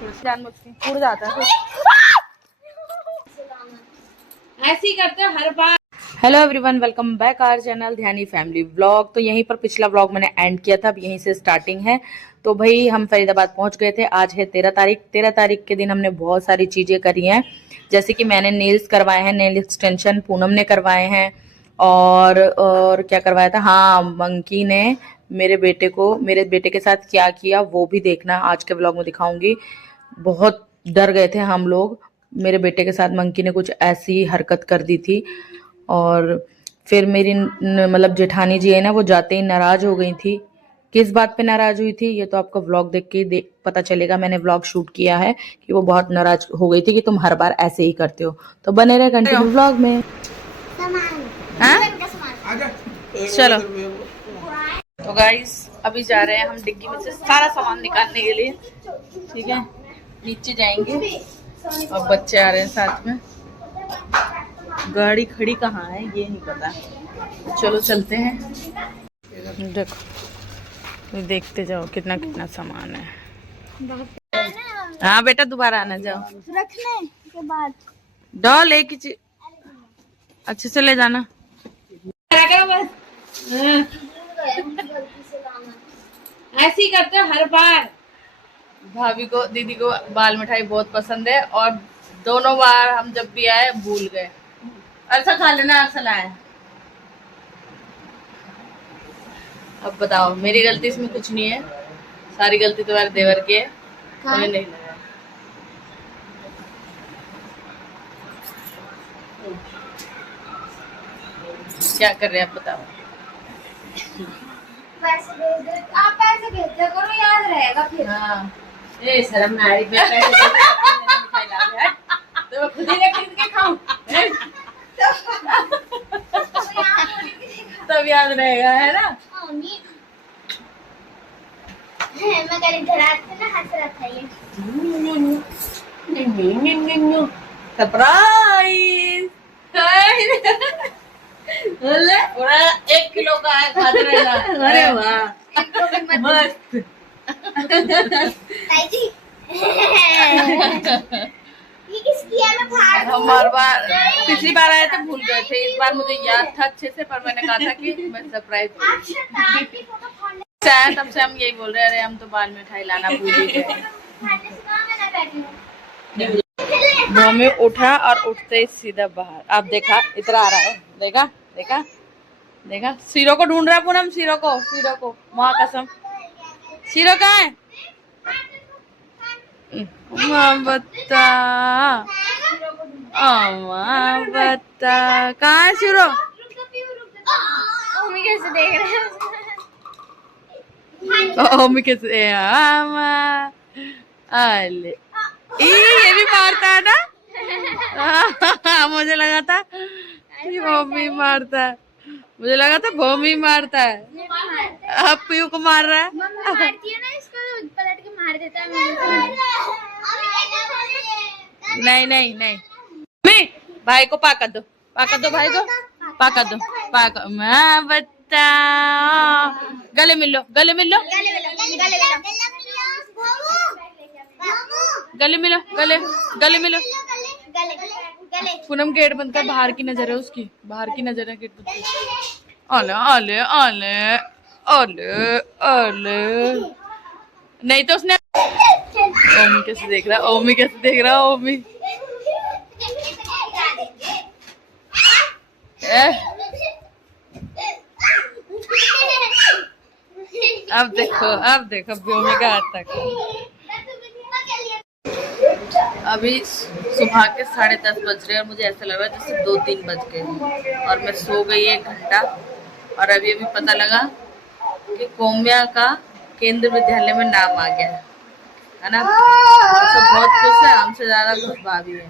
जान मुझसे उड़ जाता है, ऐसे ही करते हैं हर बार। Hello everyone, welcome back our channel Dhyani family vlog. तो यहीं पर पिछला व्लॉग मैंने एंड किया था, अब यहीं से स्टार्टिंग है। तो भाई हम फरीदाबाद पहुंच गए थे। आज है 13 तारीख। 13 तारीख के दिन हमने बहुत सारी चीजें करी हैं, जैसे कि मैंने नेल्स करवाए हैं, नेल एक्सटेंशन पूनम ने करवाए हैं, और क्या करवाया था, हाँ मंकी ने मेरे बेटे के साथ क्या किया वो भी देखना, आज के व्लॉग में दिखाऊंगी। बहुत डर गए थे हम लोग, मेरे बेटे के साथ मंकी ने कुछ ऐसी हरकत कर दी थी। और फिर मेरी मतलब जेठानी जी है ना, वो जाते ही नाराज हो गई थी। किस बात पे नाराज हुई थी ये तो आपको व्लॉग देख के पता चलेगा। मैंने व्लॉग शूट किया है कि वो बहुत नाराज हो गई थी कि तुम हर बार ऐसे ही करते हो। तो बने रहे कंटिन्यू व्लॉग में। चलो तो गाइस अभी जा रहे हैं हम डिग्गी में से सारा सामान निकालने के लिए, ठीक है। नीचे जाएंगे और बच्चे आ रहे हैं साथ में। गाड़ी खड़ी कहाँ है ये नहीं पता, चलो चलते हैं। देखो देखते जाओ कितना कितना सामान है। हाँ बेटा दोबारा आना, जाओ रखने के बाद डॉल एक ही चीज अच्छे से ले जाना। ऐसे ही करते हो हर बार। भाभी को, दीदी को बाल मिठाई बहुत पसंद है और दोनों बार हम जब भी आए भूल गए। ऐसा खा लेना, ऐसा लाया। अब बताओ मेरी गलती इसमें कुछ नहीं है, सारी गलती तुम्हारे देवर की है, हमें नहीं लगा। क्या कर रहे हैं आप बताओ। पैसे भेज दे, आप पैसे भेज दिया करो, याद रहेगा फिर। हाँ ए शर्म ना आ रही, मैं पैसे दे मिठाई ला दे तो मैं खुद ही ले खरीद के खाऊं तब याद रहेगा, है ना। मैं कल घर आते ना हंस रहा था ये। सरप्राइज पूरा 1 किलो का है, खाते रहना। अरे वाह मस्त। ताई जी ये किसकी है? मैं फाड़ दूं। हम हर बार पिछली बार आए थे भूल गए थे, इस बार मुझे याद था अच्छे से, पर मैंने कहा था कि मैं सरप्राइज आप शैतान की फोटो फाड़ने तब से हम यही बोल रहे हैं, अरे हम तो बाल मिठाई लाना भूल ही गए। फाड़ने से कहाँ मैं ना बैठी हूँ। मम्मी उठा और उठते ही सीधा बाहर। आप देखा इधर आ रहा है, देखा देखा देखा। सीरो को ढूंढ रहा है पूनम, सीरो को माँ कसम। सीरो कहाँ है? माँ बता, माँ बता कहाँ है सीरो? मम्मी कैसे देख रहे हैं? मम्मी कैसे अले ये भी मारता है ना। मुझे लगा था कि मम्मी मारता है, मुझे लगा था भूमि मारता है, अब पीयू को मार रहा है। मम्मी मारती है ना, इसको पलट के मार देता है। नहीं नहीं नहीं मम्मी, भाई को पाका दो भाई को पाका दो मैं बता। गले मिल लो गले मिलो पूनम गेट बंद कर, बाहर की नजर है उसकी, बाहर की नजर है गेट बंद कर। आले आले आले आले आले नहीं तो उसने ओमी कैसे देख रहा है ओमी। अब देखो ओमी का हाथ तक। अभी सुबह के 10:30 बज रहे हैं और मुझे ऐसा लग रहा है जैसे 2-3 बज गए और मैं सो गई 1 घंटा। और अभी पता लगा कि कोम्या का केंद्र विद्यालय में नाम आ गया है ना। तो सब बहुत खुश है, हमसे ज्यादा खुश भाभी है।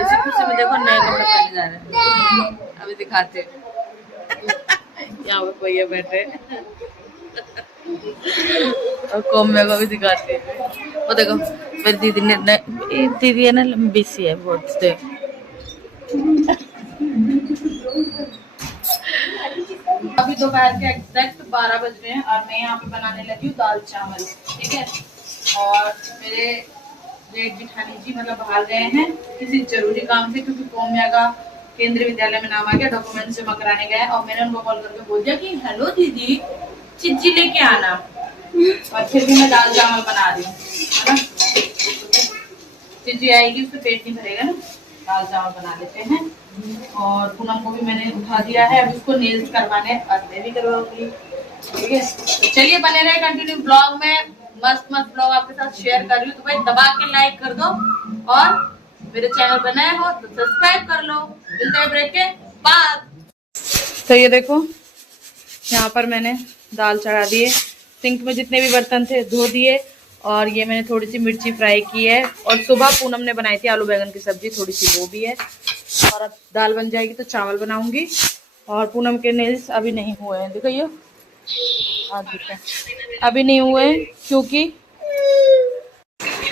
इसी खुशी में देखो नए कपड़े पहने जा रहे हैं, अभी दिखाते यहाँ पे भैया बैठे और कोम्या को भी दिखाते हैं। वो देखो मेरी दीदी है ना, लंबी सी है बहुत से। अभी दोपहर के एग्जैक्ट 12 बज रहे हैं और मैं यहाँ पे बनाने लगी हूँ दाल चावल, ठीक है। और मेरे जेठ जिठानी जी मतलब बाहर गए हैं किसी जरूरी काम से, क्योंकि कोम्या का केंद्रीय विद्यालय में नाम आ गया, डॉक्यूमेंट जमा कराने गए और मैंने उनको कॉल करके बोल दिया कि हेलो दीदी चिज्जी लेके आना, और फिर भी मैं दाल चावल बना रही हूँ, है ना। चिज्जी आएगी उससे पेट नहीं भरेगा ना, दाल चावल बना लेते हैं। और पूनम को भी मैंने उठा दिया है, अभी उसको नेल्स करवाने, और मैं भी करवाऊंगी, ठीक है। तो चलिए बने रहे कंटिन्यू ब्लॉग में, मस्त मस्त ब्लॉग आपके साथ शेयर कर रही हूँ। तो भाई दबा के लाइक कर दो, और मेरे चैनल पर नए हो तो सब्सक्राइब कर लो। मिलते हैं ब्रेक के बाद। तो ये देखो यहाँ पर मैंने दाल चढ़ा दिए, सिंक में जितने भी बर्तन थे धो दिए, और ये मैंने थोड़ी सी मिर्ची फ्राई की है, और सुबह पूनम ने बनाई थी आलू बैंगन की सब्जी, थोड़ी सी वो भी है। और अब दाल बन जाएगी तो चावल बनाऊंगी। और पूनम के नेल्स अभी नहीं हुए हैं, देखो ये अभी नहीं हुए,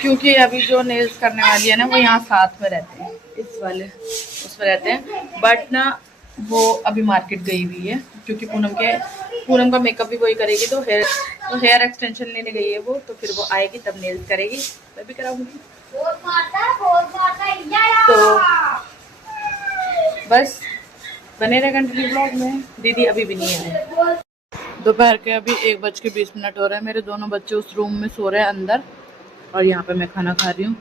क्योंकि अभी जो नेल्स करने वाली है ना वो यहाँ साथ में रहते हैं, इस वाले उसमें रहते हैं, बट ना वो अभी मार्केट गई हुई है, क्योंकि पूनम का मेकअप भी वही करेगी, तो हेयर एक्सटेंशन लेने गई है वो, तो फिर वो आएगी तब नेल्स करेगी, मैं भी कराऊंगी। तो बस बने रहे कंटिन्यू ब्लॉग में। दीदी अभी भी नहीं आए। दोपहर के अभी 1:20 हो रहे हैं, मेरे दोनों बच्चे उस रूम में सो रहे हैं अंदर, और यहाँ पे मैं खाना खा रही हूँ।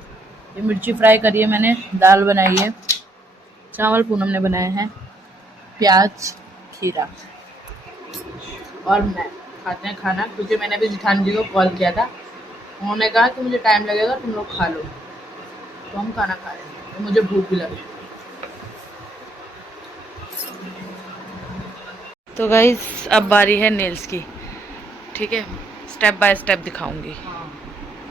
ये मिर्ची फ्राई करी है मैंने, दाल बनाई है, चावल पूनम ने बनाए हैं, प्याज खीरा, और मैं खाते हैं खाना, क्योंकि मैंने अभी जिठान जी को कॉल किया था, उन्होंने कहा कि मुझे टाइम लगेगा तुम लोग खा लो, तो हम खाना खा रहे हैं, तो मुझे भूख भी लगी। तो गाइस अब बारी है नेल्स की, ठीक है, स्टेप बाय स्टेप दिखाऊंगी।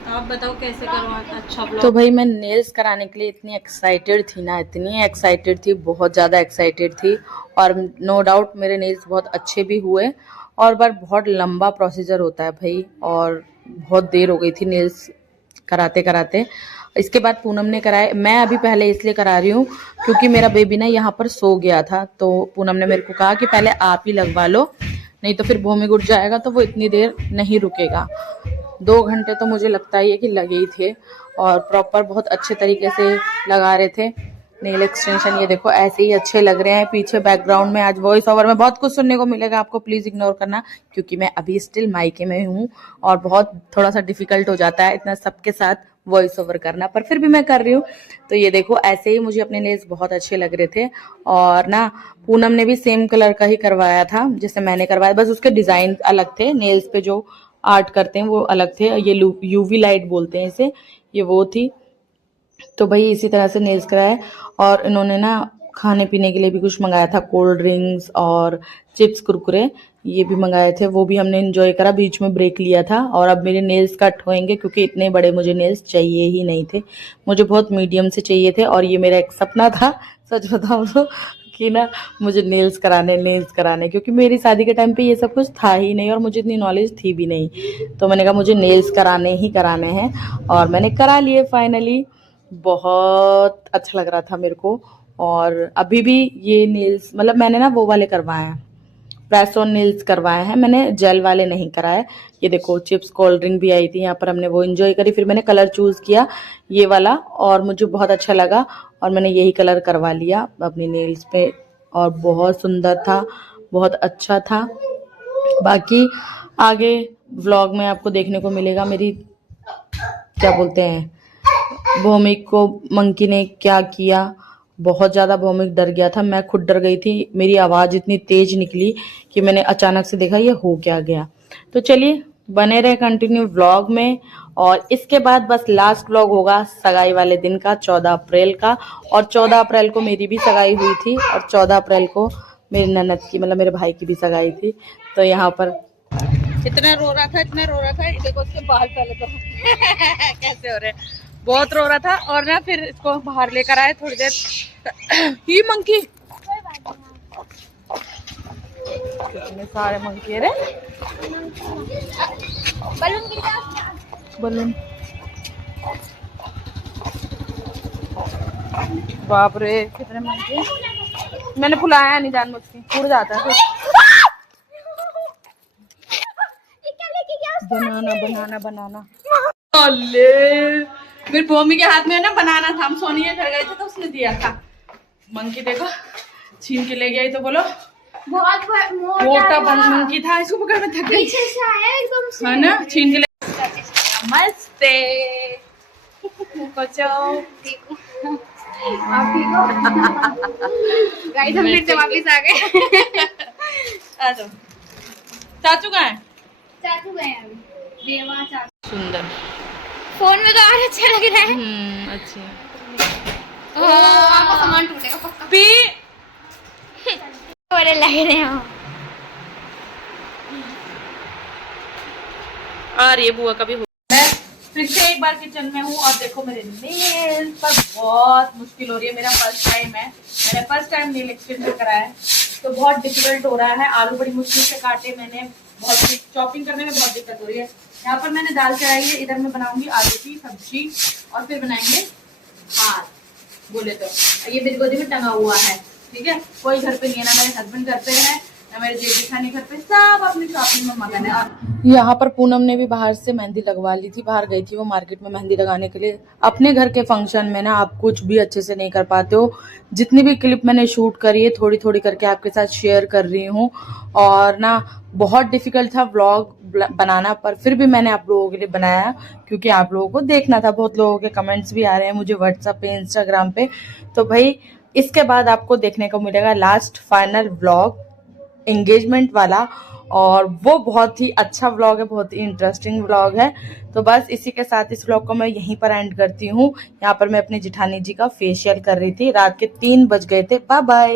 तो आप बताओ कैसे करवाना अच्छा ब्लॉग। तो भाई मैं नेल्स कराने के लिए इतनी एक्साइटेड थी ना, इतनी एक्साइटेड थी, बहुत ज़्यादा एक्साइटेड थी, और नो डाउट मेरे नेल्स बहुत अच्छे भी हुए। और बार बहुत लंबा प्रोसीजर होता है भाई, और बहुत देर हो गई थी नेल्स कराते कराते। इसके बाद पूनम ने कराए, मैं अभी पहले इसलिए करा रही हूँ क्योंकि मेरा बेबी ना यहाँ पर सो गया था, तो पूनम ने मेरे को कहा कि पहले आप ही लगवा लो, नहीं तो फिर भूमि उठ जाएगा तो वो इतनी देर नहीं रुकेगा। 2 घंटे तो मुझे लगता ही है कि लगे ही थे, और प्रॉपर बहुत अच्छे तरीके से लगा रहे थे नेल एक्सटेंशन। ये देखो ऐसे ही अच्छे लग रहे हैं। पीछे बैकग्राउंड में आज वॉइस ओवर में बहुत कुछ सुनने को मिलेगा आपको, प्लीज इग्नोर करना, क्योंकि मैं अभी स्टिल मायके में हूँ, और बहुत थोड़ा सा डिफिकल्ट हो जाता है इतना सबके साथ वॉइस ओवर करना, पर फिर भी मैं कर रही हूँ। तो ये देखो ऐसे ही मुझे अपने नेल्स बहुत अच्छे लग रहे थे। और ना पूनम ने भी सेम कलर का ही करवाया था जिससे मैंने करवाया, बस उसके डिजाइन अलग थे, नेल्स पे जो आर्ट करते हैं वो अलग थे, ये यूवी लाइट बोलते हैं इसे, ये वो थी। तो भाई इसी तरह से नेल्स कराए। और इन्होंने ना खाने पीने के लिए भी कुछ मंगाया था, कोल्ड ड्रिंक्स और चिप्स कुरकुरे, ये भी मंगाए थे, वो भी हमने एंजॉय करा, बीच में ब्रेक लिया था। और अब मेरे नेल्स कट होंगे, क्योंकि इतने बड़े मुझे नेल्स चाहिए ही नहीं थे, मुझे बहुत मीडियम से चाहिए थे। और ये मेरा एक सपना था, सच बताऊं तो, कि ना मुझे नेल्स कराने, क्योंकि मेरी शादी के टाइम पे ये सब कुछ था ही नहीं, और मुझे इतनी नॉलेज थी भी नहीं। तो मैंने कहा मुझे नेल्स कराने हैं, और मैंने करा लिए फाइनली। बहुत अच्छा लग रहा था मेरे को। और अभी भी ये नेल्स मतलब मैंने ना वो वाले करवाए हैं, प्रेस ऑन नेल्स करवाए हैं मैंने, जेल वाले नहीं कराए। ये देखो चिप्स कोल्ड ड्रिंक भी आई थी यहाँ पर, हमने वो एंजॉय करी, फिर मैंने कलर चूज किया ये वाला, और मुझे बहुत अच्छा लगा, और मैंने यही कलर करवा लिया अपनी नेल्स पे, और बहुत सुंदर था, बहुत अच्छा था। बाकी आगे व्लॉग में आपको देखने को मिलेगा मेरी, क्या बोलते हैं, भौमिक को मंकी ने क्या किया। बहुत ज़्यादा भौमिक डर गया था, मैं खुद डर गई थी, मेरी आवाज़ इतनी तेज निकली कि मैंने अचानक से देखा ये हो क्या गया। तो चलिए बने रहे कंटिन्यू व्लॉग में। और इसके बाद बस लास्ट व्लॉग होगा सगाई वाले दिन का, 14 अप्रैल का। और 14 अप्रैल को मेरी भी सगाई हुई थी, और 14 अप्रैल को मेरी ननद की मतलब मेरे भाई की भी सगाई थी। तो यहाँ पर इतना रो रहा था, देखो उसके बाल पहले तो कैसे हो रहे हैं, बहुत रो रहा था। और ना फिर इसको बाहर लेकर आए थोड़ी देर ही मंकी, कितने सारे मंकी है रे, बलून बाप रे कितने मंकी। मैंने फुलाया नहीं जानबूझ के, उड़ जाता है फिर। बनाना अले फिर भूमि के हाथ में ना बनाना था, हम सोनी के घर गए थे तो उसने दिया था। मंकी देखो छीन के ले गया, तो बोलो बहुत मोटा मंकी था, इसको पकड़ में थक गई पीछे से आया एकदम से। है ना, छीन के ले। नमस्ते बच्चों, आप ठीक हो? गाइस हम फिर से वापस आ गए। आ जाओ। चाचू कहाँ है? चाचू गए हैं अभी, देवा चाचू। सुंदर फोन में तो और अच्छा लग रहा है। अच्छी आपका सामान टूटेगा पक्का। पी बड़े लग रहे हो। और ये बुआ का भी मैं फिर से एक बार किचन में हूँ और देखो मेरे नेल पर बहुत मुश्किल हो रही है। मेरा फर्स्ट टाइम है, मैंने फर्स्ट टाइम नेल एक्सटेंशन कराया है, तो बहुत डिफिकल्ट हो रहा है। आलू बड़ी मुश्किल से काटे मैंने, बहुत चॉपिंग करने में बहुत दिक्कत हो रही है। यहाँ पर मैंने दाल चढ़ाई है, इधर मैं बनाऊंगी आलू की सब्जी और फिर बनाएंगे भात बोले तो। ये मेरी गोदी में टंगा हुआ है, ठीक है। कोई घर पे नहीं है, ना मेरे हस्बैंड घर पे है ना मेरे जेठी खानी घर पे, सब अपनी शॉपिंग में मगन है। यहाँ पर पूनम ने भी बाहर से मेहंदी लगवा ली थी, बाहर गई थी वो मार्केट में मेहंदी लगाने के लिए। अपने घर के फंक्शन में ना आप कुछ भी अच्छे से नहीं कर पाते हो। जितनी भी क्लिप मैंने शूट करी है थोड़ी थोड़ी करके आपके साथ शेयर कर रही हूँ, और ना बहुत डिफिकल्ट था व्लॉग बनाना, पर फिर भी मैंने आप लोगों के लिए बनाया क्योंकि आप लोगों को देखना था। बहुत लोगों के कमेंट्स भी आ रहे हैं मुझे व्हाट्सएप पे, इंस्टाग्राम पे। तो भाई इसके बाद आपको देखने को मिलेगा लास्ट फाइनल व्लॉग एंगेजमेंट वाला, और वो बहुत ही अच्छा व्लॉग है, बहुत ही इंटरेस्टिंग व्लॉग है। तो बस इसी के साथ इस व्लॉग को मैं यहीं पर एंड करती हूँ। यहाँ पर मैं अपनी जिठानी जी का फेशियल कर रही थी, रात के 3 बज गए थे। Bye bye.